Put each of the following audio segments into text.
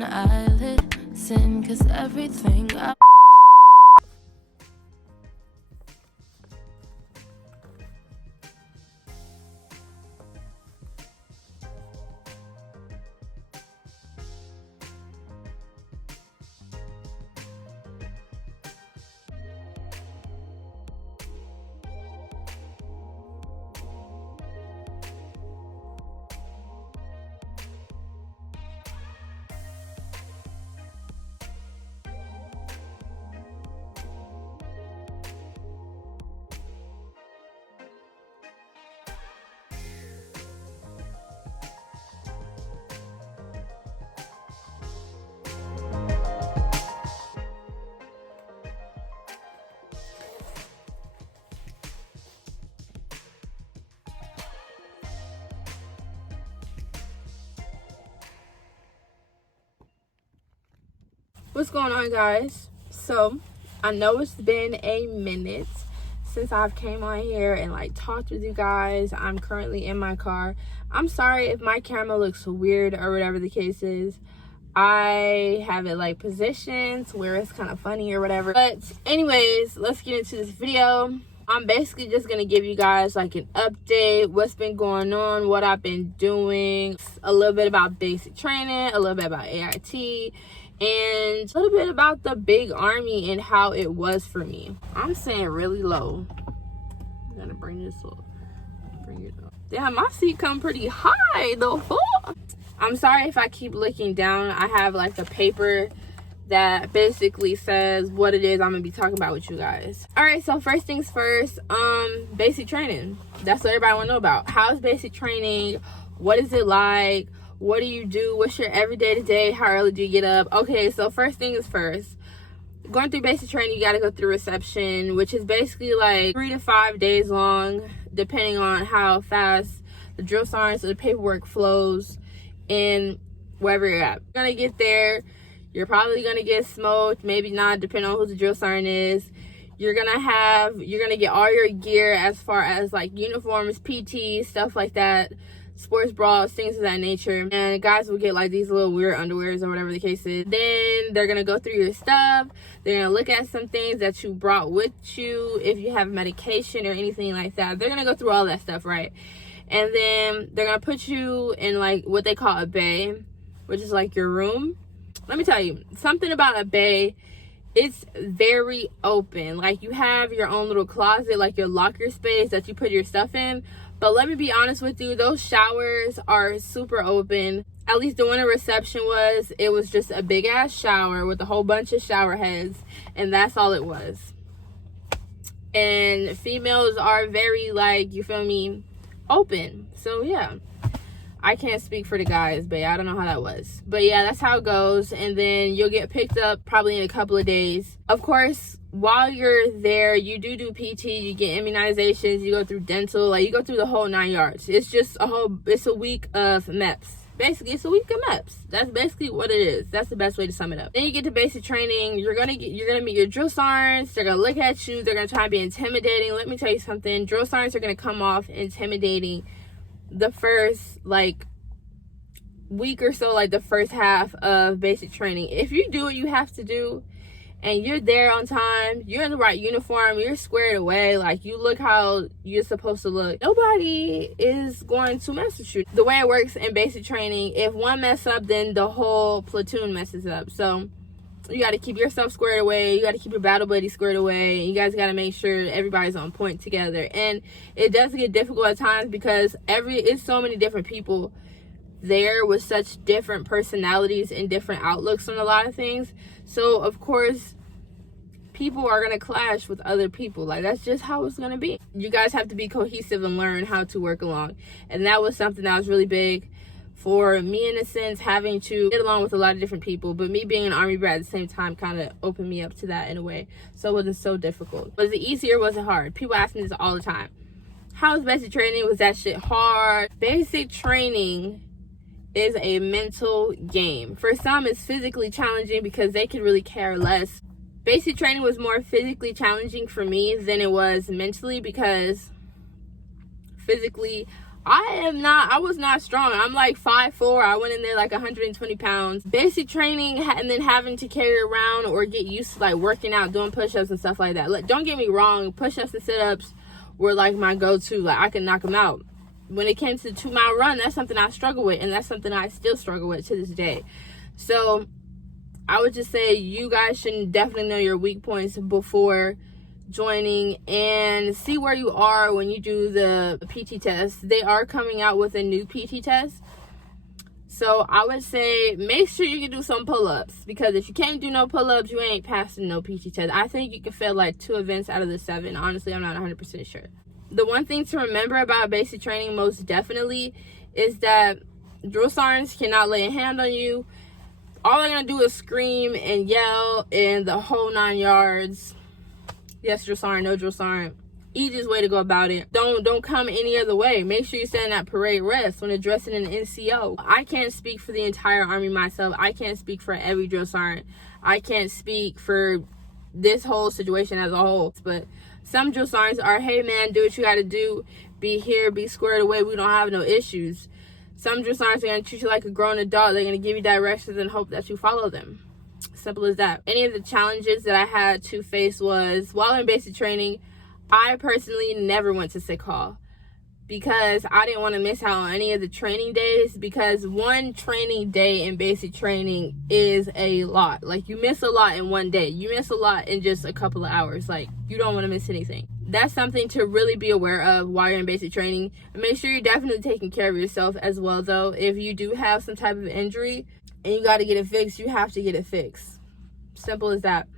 when I listen, 'cause everything I What's going on, guys? So I know it's been a minute since I've came on here and like talked with you guys. I'm currently in my car. I'm sorry if my camera looks weird or whatever the case is. I have it like positioned where it's kind of funny or whatever. But anyways, let's get into this video. I'm basically just gonna give you guys like an update, what's been going on, what I've been doing, a little bit about basic training, a little bit about AIT, and a little bit about the big army and how it was for me. I'm saying really low. I'm gonna bring this up. Bring it up. Damn, my seat come pretty high though. I'm sorry if I keep looking down. I have like a paper that basically says what it is I'm gonna be talking about with you guys. All right, so first things first, basic training. That's what everybody wanna know about. How's basic training? What is it like? What do you do? What's your everyday to day? How early do you get up? Okay, so first thing is first. Going through basic training, you got to go through reception, which is basically like 3 to 5 days long, depending on how fast the drill sergeants or the paperwork flows in wherever you're at. You're going to get there. You're probably going to get smoked, maybe not, depending on who the drill sergeant is. You're going to get all your gear as far as like uniforms, PT, stuff like that. Sports bras, things of that nature. And guys will get like these little weird underwears or whatever the case is. Then they're gonna go through your stuff. They're gonna look at some things that you brought with you, if you have medication or anything like that. They're gonna go through all that stuff, right? And then they're gonna put you in like what they call a bay, which is like your room. Let me tell you something about a bay. It's very open. Like you have your own little closet, like your locker space that you put your stuff in. But let me be honest with you, those showers are super open. At least the one in reception was. It was just a big ass shower with a whole bunch of shower heads, and that's all it was. And females are very, like, you feel me, open. So yeah, I can't speak for the guys, but I don't know how that was. But yeah, that's how it goes. And then you'll get picked up probably in a couple of days. Of course, while you're there, you do PT, you get immunizations, you go through dental, like you go through the whole 9 yards. It's just it's a week of MEPS. Basically, it's a week of MEPS. That's basically what it is. That's the best way to sum it up. Then you get to basic training. You're gonna meet your drill sergeants. They're gonna look at you. They're gonna try and be intimidating. Let me tell you something. Drill sergeants are gonna come off intimidating the first like week or so, like the first half of basic training. If you do what you have to do and you're there on time, you're in the right uniform, you're squared away, like you look how you're supposed to look, nobody is going to mess with you. The way it works in basic training, if one mess up, then the whole platoon messes up. So you got to keep yourself squared away, you got to keep your battle buddy squared away, you guys got to make sure everybody's on point together. And it does get difficult at times because it's so many different people there with such different personalities and different outlooks on a lot of things. So of course people are going to clash with other people. Like that's just how it's going to be. You guys have to be cohesive and learn how to work along. And that was something that was really big for me, in a sense, having to get along with a lot of different people. But me being an Army brat at the same time kind of opened me up to that in a way. So it wasn't so difficult. Was it easier or was it hard? People ask me this all the time. How was basic training? Was that shit hard? Basic training is a mental game. For some, it's physically challenging because they could really care less. Basic training was more physically challenging for me than it was mentally, because physically I was not strong. I'm like 5'4". I went in there like 120 pounds. Basic training and then having to carry around or get used to like working out, doing push-ups and stuff like that. Like, don't get me wrong, push-ups and sit-ups were like my go-to. Like, I could knock them out. When it came to the 2-mile run, that's something I struggle with, and that's something I still struggle with to this day. So I would just say you guys should definitely know your weak points before joining, and see where you are when you do the PT test. They are coming out with a new PT test, so I would say make sure you can do some pull-ups, because if you can't do no pull-ups, you ain't passing no PT test. I think you can fail like 2 events out of the 7. Honestly, I'm not 100% sure. The one thing to remember about basic training most definitely is that drill sergeants cannot lay a hand on you. All they're gonna do is scream and yell and the whole 9 yards. Yes, drill sergeant, no drill sergeant. Easiest way to go about it. Don't come any other way. Make sure you stand at parade rest when addressing an NCO. I can't speak for the entire Army myself. I can't speak for every drill sergeant. I can't speak for this whole situation as a whole. But some drill sergeants are, hey man, do what you gotta do. Be here, be squared away. We don't have no issues. Some drill sergeants are gonna treat you like a grown adult. They're gonna give you directions and hope that you follow them. Simple as that. Any of the challenges that I had to face was, while in basic training, I personally never went to sick hall because I didn't want to miss out on any of the training days, because one training day in basic training is a lot. Like, you miss a lot in one day. You miss a lot in just a couple of hours. Like, you don't want to miss anything. That's something to really be aware of while you're in basic training. And make sure you're definitely taking care of yourself as well, though. If you do have some type of injury and you got to get it fixed, you have to get it fixed. Simple as that.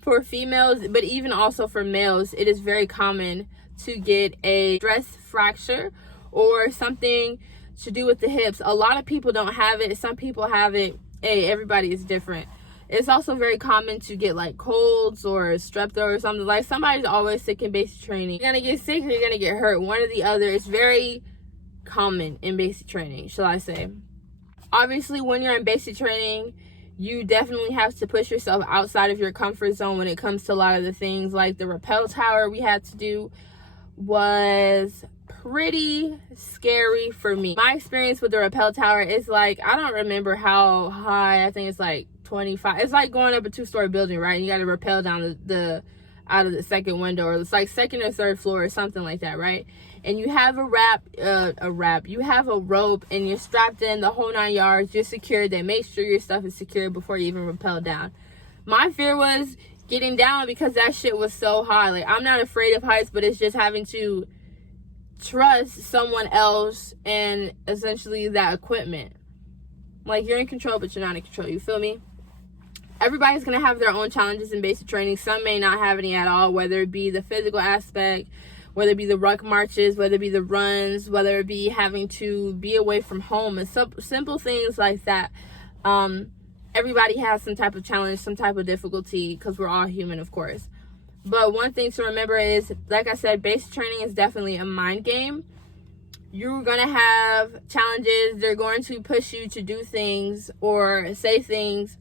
For females, but even also for males, it is very common to get a stress fracture or something to do with the hips. A lot of people don't have it. Some people have it. Hey, everybody is different. It's also very common to get like colds or strep throat or something. Like, somebody's always sick in basic training. You're gonna get sick or you're gonna get hurt. One or the other. It's very common in basic training, shall I say. Obviously, when you're in basic training, you definitely have to push yourself outside of your comfort zone when it comes to a lot of the things. Like the rappel tower we had to do was pretty scary for me. My experience with the rappel tower is like, I don't remember how high. I think it's like 25. It's like going up a 2-story building, right? You got to rappel down the out of the second window, or it's like second or third floor or something like that, right? And you have you have a rope, and you're strapped in the whole 9 yards. You're secured. They make sure your stuff is secure before you even rappel down. My fear was getting down because that shit was so high. Like, I'm not afraid of heights, but it's just having to trust someone else and essentially that equipment. Like, you're in control, but you're not in control. You feel me? Everybody's going to have their own challenges in basic training. Some may not have any at all, whether it be the physical aspect, whether it be the ruck marches, whether it be the runs, whether it be having to be away from home, and simple things like that. Everybody has some type of challenge, some type of difficulty, because we're all human, of course. But one thing to remember is, like I said, basic training is definitely a mind game. You're going to have challenges. They're going to push you to do things or say things,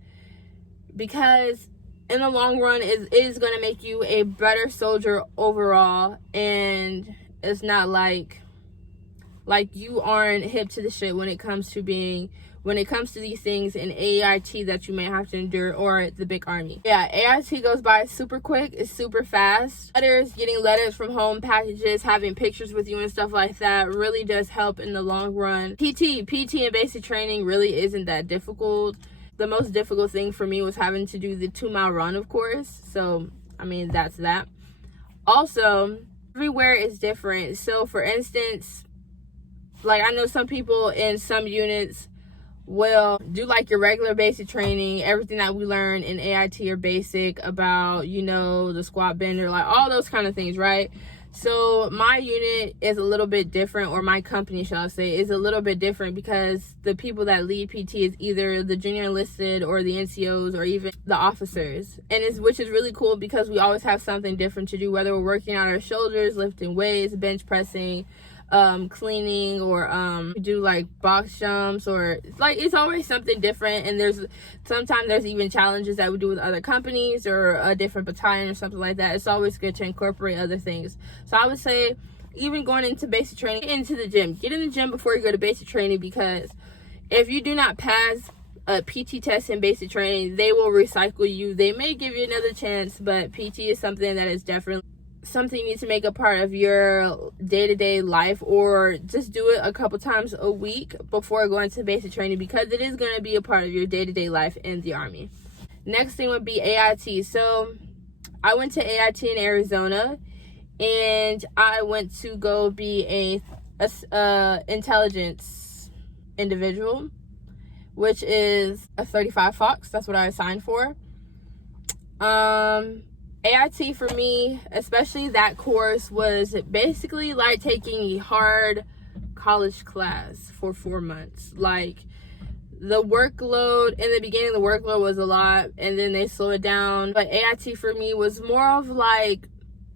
because in the long run, it is going to make you a better soldier overall. And it's not like you aren't hip to the shit when it comes to these things in AIT that you may have to endure, or the big army. Yeah, AIT goes by super quick. It's super fast. Getting letters from home, packages, having pictures with you and stuff like that really does help in the long run. PT and basic training really isn't that difficult. The most difficult thing for me was having to do the 2-mile run, of course. So, I mean, that's that. Also, everywhere is different. So, for instance, like, I know some people in some units will do like your regular basic training, everything that we learn in AIT or basic about, the squat bender, like all those kind of things, right? So my unit is a little bit different, or my company, shall I say, is a little bit different, because the people that lead PT is either the junior enlisted or the NCOs or even the officers. Which is really cool, because we always have something different to do, whether we're working on our shoulders, lifting weights, bench pressing, cleaning, or do like box jumps, or like, it's always something different. And sometimes there's even challenges that we do with other companies or a different battalion or something like that. It's always good to incorporate other things. So I would say even going into basic training, get into the gym. Get in the gym before you go to basic training, because if you do not pass a PT test in basic training, they will recycle you. They may give you another chance, but PT is something that is definitely something you need to make a part of your day-to-day life, or just do it a couple times a week before going to basic training, because it is going to be a part of your day-to-day life in the Army. Next thing would be AIT. So I went to AIT in Arizona, and I went to go be a intelligence individual, which is a 35 Fox. That's what I signed for. AIT for me, especially that course, was basically like taking a hard college class for 4 months. Like, the workload in the beginning, the workload was a lot, and then they slow it down. But AIT for me was more of like,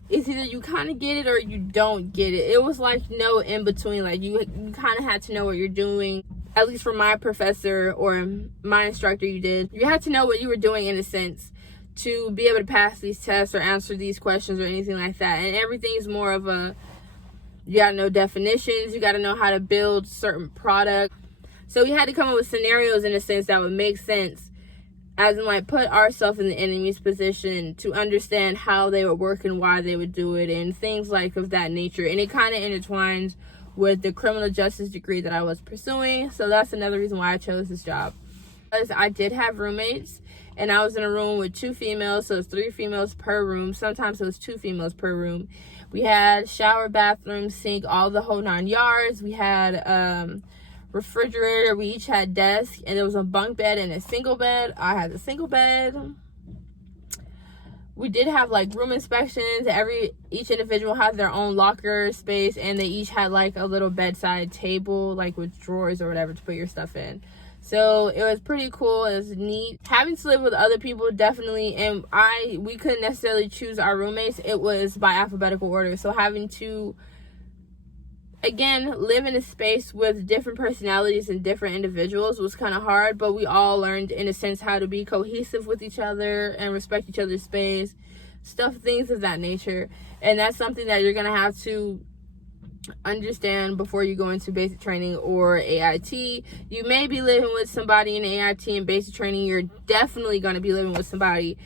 it's either you kind of get it or you don't get it. It was like no in between. Like, you kind of had to know what you're doing. At least for my professor or my instructor, you had to know what you were doing, in a sense, to be able to pass these tests or answer these questions or anything like that. And everything is more of a, you gotta know definitions, you gotta know how to build certain products. So we had to come up with scenarios, in a sense, that would make sense, as in like put ourselves in the enemy's position to understand how they would work and why they would do it, and things like of that nature. And it kind of intertwines with the criminal justice degree that I was pursuing. So that's another reason why I chose this job. Because I did have roommates, and I was in a room with 2 females, so it's 3 females per room. Sometimes it was 2 females per room. We had shower, bathroom, sink, all the whole 9 yards. We had refrigerator. We each had desk, and there was a bunk bed and a single bed. I had a single bed. We did have like room inspections. Each individual had their own locker space, and they each had like a little bedside table, like with drawers or whatever, to put your stuff in. So it was pretty cool. It was neat. Having to live with other people, definitely. And we couldn't necessarily choose our roommates. It was by alphabetical order. So having to, again, live in a space with different personalities and different individuals was kind of hard. But we all learned, in a sense, how to be cohesive with each other and respect each other's space. Things of that nature. And that's something that you're going to have to understand before you go into basic training or AIT. You may be living with somebody in AIT and basic training. You're definitely going to be living with somebody,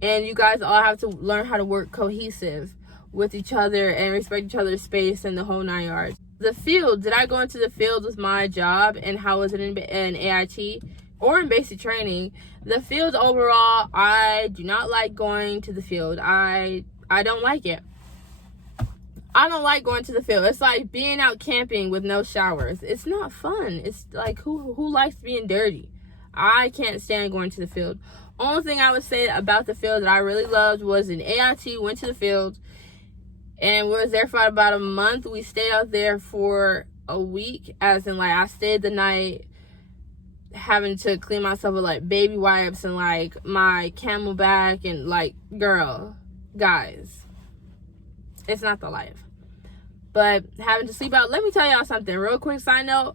and you guys all have to learn how to work cohesive with each other and respect each other's space and the whole 9 yards. The field, did I go into the field with my job, and how was it in AIT or in basic training? The field overall, I do not like going to the field. I don't like it. I don't like going to the field. It's like being out camping with no showers. It's not fun. It's like, who likes being dirty? I can't stand going to the field. Only thing I would say about the field that I really loved was in AIT, went to the field, and we was there for about a month. We stayed out there for a week, as in like I stayed the night, having to clean myself with like baby wipes and like my Camelback, and like, girl, guys, it's not the life. But having to sleep out, let me tell y'all something real quick. Side note,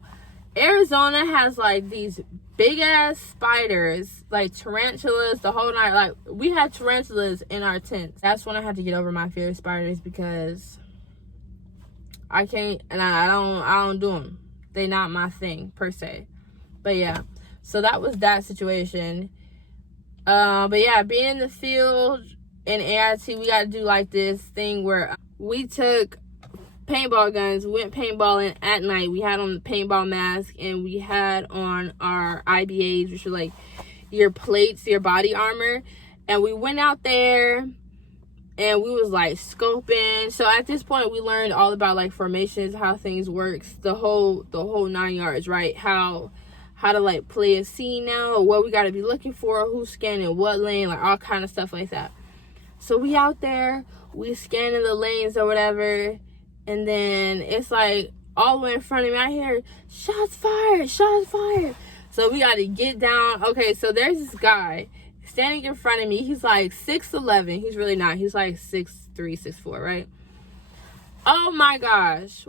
Arizona has like these big ass spiders, like tarantulas, the whole night. Like, we had tarantulas in our tents. That's when I had to get over my fear of spiders, because I can't, and I don't do them. They not my thing per se. But yeah, so that was that situation. But yeah, being in the field in AIT, we got to do like this thing where we took paintball guns, went paintballing at night. We had on the paintball mask, and we had on our IBAs, which are like your plates, your body armor. And we went out there, and we was like scoping. So at this point, we learned all about like formations, how things works, the whole 9 yards, right? How to like play a scene now, what we got to be looking for, who's scanning what lane, like all kind of stuff like that. So we out there, we scanning the lanes or whatever, and then it's like all the way in front of me, I hear shots fired, shots fired. So we got to get down. Okay, so there's this guy standing in front of me. He's like 6'11". He's really not. He's like 6'3", 6'4", right? Oh my gosh.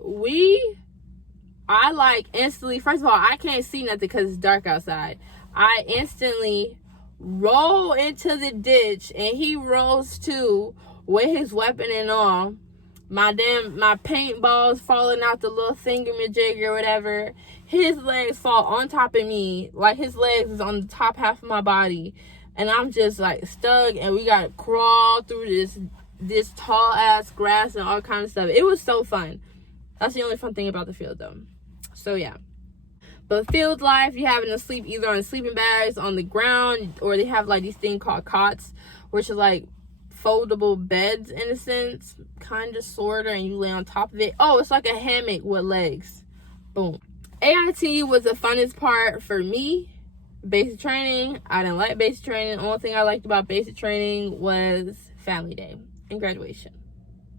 I like instantly, first of all, I can't see nothing because it's dark outside. I instantly roll into the ditch, and he rolls too with his weapon and all. My paintballs falling out the little thingamajig or whatever. His legs fall on top of me. Like, his legs is on the top half of my body. And I'm just, like, stuck. And we got to crawl through this tall-ass grass and all kind of stuff. It was so fun. That's the only fun thing about the field, though. So, yeah. But field life, you having to sleep either on sleeping bags on the ground, or they have, like, these things called cots, which is, like, foldable beds in a sense, kind of, sort of, and you lay on top of it. Oh, it's like a hammock with legs. Boom. AIT was the funnest part for me. Basic training, I didn't like basic training. The only thing I liked about basic training was family day and graduation.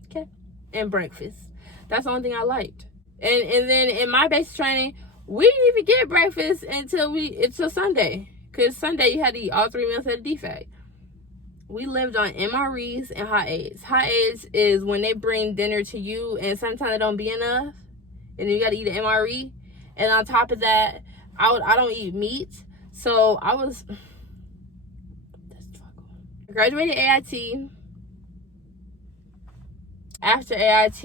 Okay? And breakfast. That's the only thing I liked. And then in my basic training, we didn't even get breakfast until Sunday. Because Sunday you had to eat all 3 meals at a defect. We lived on MREs and hot aids. Hot aids is when they bring dinner to you and sometimes it don't be enough. And then you got to eat an MRE. And on top of that, I don't eat meat. So I was... I graduated AIT. After AIT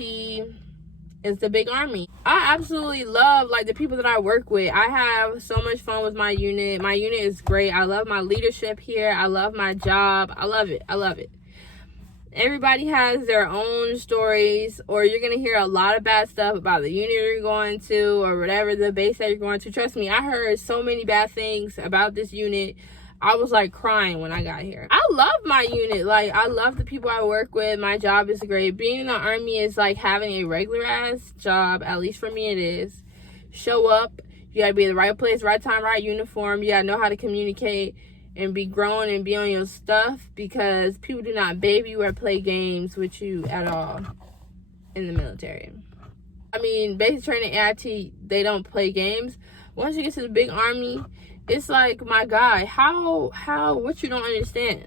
is the big army. I absolutely love, like, the people that I work with. I have so much fun with my unit. My unit is great. I love my leadership here. I love my job. I love it. I love it. Everybody has their own stories, or you're going to hear a lot of bad stuff about the unit you're going to, or whatever the base that you're going to. Trust me, I heard so many bad things about this unit. I was, like, crying when I got here. I love my unit. Like, I love the people I work with. My job is great. Being in the Army is like having a regular-ass job. At least for me, it is. Show up. You got to be in the right place, right time, right uniform. You got to know how to communicate and be grown and be on your stuff, because people do not baby you or play games with you at all in the military. I mean, basic training, AIT, they don't play games. Once you get to the big Army, it's like, my God, what you don't understand?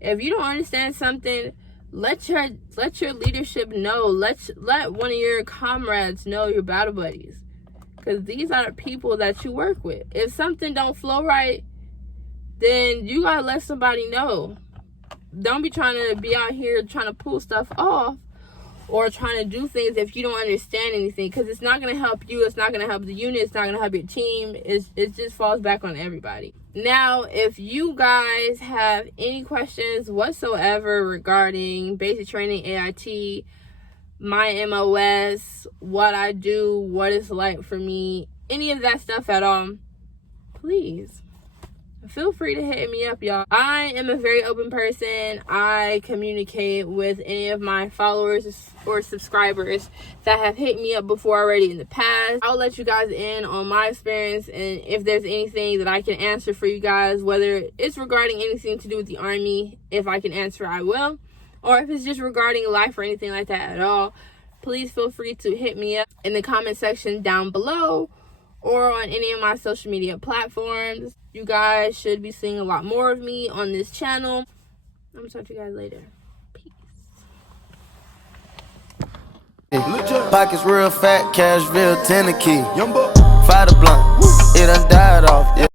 If you don't understand something, let your leadership know. Let one of your comrades know, your battle buddies. Because these are the people that you work with. If something don't flow right, then you gotta let somebody know. Don't be trying to be out here trying to pull stuff off or trying to do things if you don't understand anything, because it's not going to help you. It's not going to help the unit. It's not going to help your team. It just falls back on everybody. Now, if you guys have any questions whatsoever regarding basic training, AIT, my MOS, what I do, what it's like for me, any of that stuff at all, please feel free to hit me up, y'all. I am a very open person. I communicate with any of my followers or subscribers that have hit me up before already in the past. I'll let you guys in on my experience, and if there's anything that I can answer for you guys, whether it's regarding anything to do with the Army, if I can answer, I will. Or if it's just regarding life or anything like that at all, please feel free to hit me up in the comment section down below or on any of my social media platforms. You guys should be seeing a lot more of me on this channel. I'm gonna talk to you guys later. Peace. Pockets real fat, cash real 10 a key. Fire the blunt, it done died off.